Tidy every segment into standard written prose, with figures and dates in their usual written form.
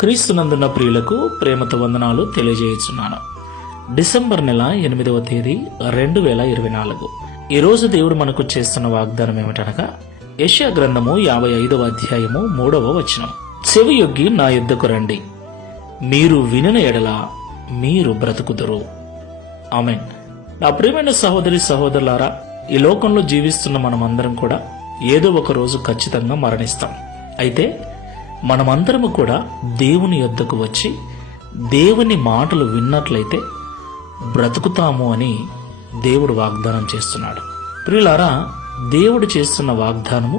క్రీస్తునందున్న ప్రియులకు ప్రేమతో వందనాలు తెలియజేయుచున్నాను. డిసెంబర్ నెల 8వ తేదీ 2024. ఈ రోజు దేవుడు మనకు చేస్తున్న వాగ్దానం ఏమిటనగా యెషయా గ్రంథము 55వ అధ్యాయము 3వ వచనం. చెవియొగ్గి నా యుద్ధకు రండి, మీరు వినిన ఎడల మీరు బ్రతుకుదురు. ఆమేన్. నా ప్రియమైన సహోదరి సహోదరులారా, ఈ లోకంలో జీవిస్తున్న మనమందరం కూడా ఏదో ఒక రోజు ఖచ్చితంగా మరణిస్తాం. అయితే మనమందరము కూడా దేవుని యొద్దకు వచ్చి దేవుని మాటలు విన్నట్లయితే బ్రతుకుతాము అని దేవుడు వాగ్దానం చేస్తున్నాడు. ప్రియులారా, దేవుడు చేస్తున్న వాగ్దానము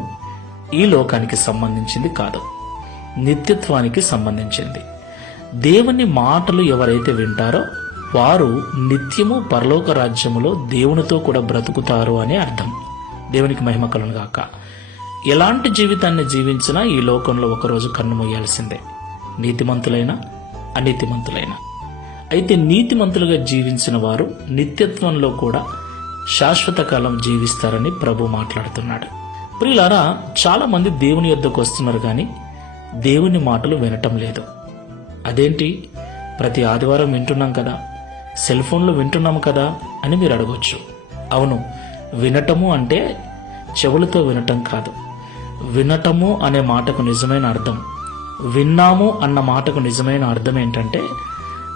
ఈ లోకానికి సంబంధించింది కాదు, నిత్యత్వానికి సంబంధించింది. దేవుని మాటలు ఎవరైతే వింటారో వారు నిత్యము పరలోక రాజ్యములో దేవునితో కూడా బ్రతుకుతారు అని అర్థం. దేవునికి మహిమ కలుగును గాక. ఎలాంటి జీవితాన్ని జీవించినా ఈ లోకంలో ఒకరోజు కన్ను మూయాల్సిందే, నీతిమంతులైనా అనీతిమంతులైనా. అయితే నీతిమంతులుగా జీవించిన వారు నిత్యత్వంలో కూడా శాశ్వత కాలం జీవిస్తారని ప్రభు మాట్లాడుతున్నాడు. ప్రియులారా, చాలా మంది దేవుని యొద్దకు వస్తున్నారు కానీ దేవుని మాటలు వినటం లేదు. అదేంటి, ప్రతి ఆదివారం వింటున్నాం కదా, సెల్ ఫోన్లో వింటున్నాము కదా అని మీరు అడగొచ్చు. అవును, వినటము అంటే చెవులతో వినటం కాదు. వినటము అనే మాటకు నిజమైన అర్థం, విన్నాము అన్న మాటకు నిజమైన అర్థం ఏంటంటే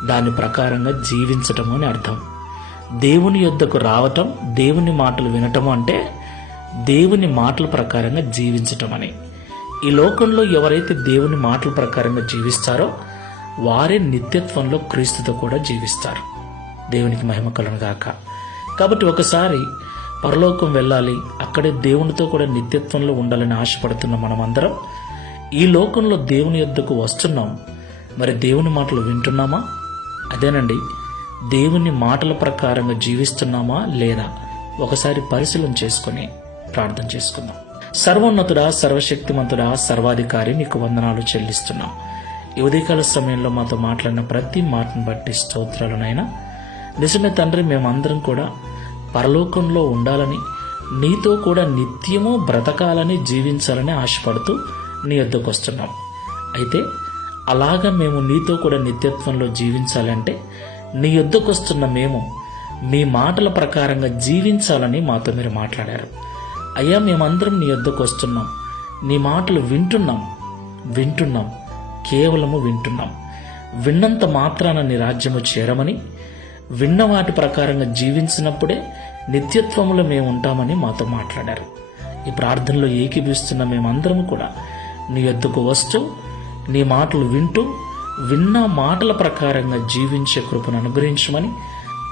దాని ప్రకారంగా జీవించటము అని అర్థం. దేవుని యొద్దకు రావటం, దేవుని మాటలు వినటము అంటే దేవుని మాటల ప్రకారంగా జీవించటం అని. ఈ లోకంలో ఎవరైతే దేవుని మాటల ప్రకారంగా జీవిస్తారో వారే నిత్యత్వంలో క్రీస్తుతో కూడా జీవిస్తారు. దేవునికి మహిమ కలుగును గాక. కాబట్టి ఒకసారి పరలోకం వెళ్ళాలి, అక్కడే దేవునితో కూడా నిత్యత్వంలో ఉండాలని ఆశపడుతున్న మనమందరం ఈ లోకంలో దేవుని యొద్దకు వస్తున్నాం. మరి దేవుని మాటలు వింటున్నామా? అదేనండి, దేవుని మాటల ప్రకారంగా జీవిస్తున్నామా లేదా ఒకసారి పరిశీలన చేసుకుని ప్రార్థన చేసుకుందాం. సర్వోన్నతుడా, సర్వశక్తిమంతుడా, సర్వాధికారి, నీకు వందనాలు చెల్లిస్తున్నాం. ఈ ఉదయకాల సమయంలో మాతో మాట్లాడిన ప్రతి మాటను బట్టి స్తోత్రాలనైనా. నిజమే తండ్రి, మేమందరం కూడా పరలోకంలో ఉండాలని, నీతో కూడా నిత్యము బ్రతకాలని, జీవించాలని ఆశపడుతూ నీ యొద్దకు వస్తున్నాం. అయితే అలాగా మేము నీతో కూడా నిత్యత్వంలో జీవించాలంటే నీ యొద్దకు వస్తున్న మేము మీ మాటల ప్రకారంగా జీవించాలని మాతో మీరు మాట్లాడారు. అయ్యా, మేమందరం నీ యొద్దకు వస్తున్నాం, నీ మాటలు వింటున్నాం, కేవలము వింటున్నాం. విన్నంత మాత్రాన నీ రాజ్యము చేరమని, విన్న వాటి ప్రకారంగా జీవించినప్పుడే నిత్యత్వంలో మేము ఉంటామని మాతో మాట్లాడారు. ఈ ప్రార్థనలో ఏకీభవిస్తున్న మేమందరం కూడా నీ యొద్దకు వస్తూ నీ మాటలు వింటూ విన్న మాటల ప్రకారంగా జీవించే కృపను అనుగ్రహించమని,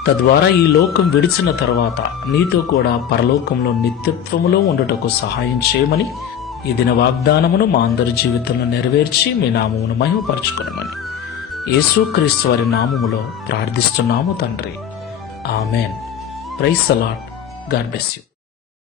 తద్వారా ఈ లోకం విడిచిన తర్వాత నీతో కూడా పరలోకంలో నిత్యత్వములో ఉండుటకు సహాయం చేయమని, ఈ దిన వాగ్దానమును మా అందరి జీవితంలో నెరవేర్చి మీ నామమును మహిమపరచుకొనమని యేసుక్రీస్తు వారి నామములో ప్రార్థిస్తున్నాము తండ్రి. Amen. Praise the lord. God bless you.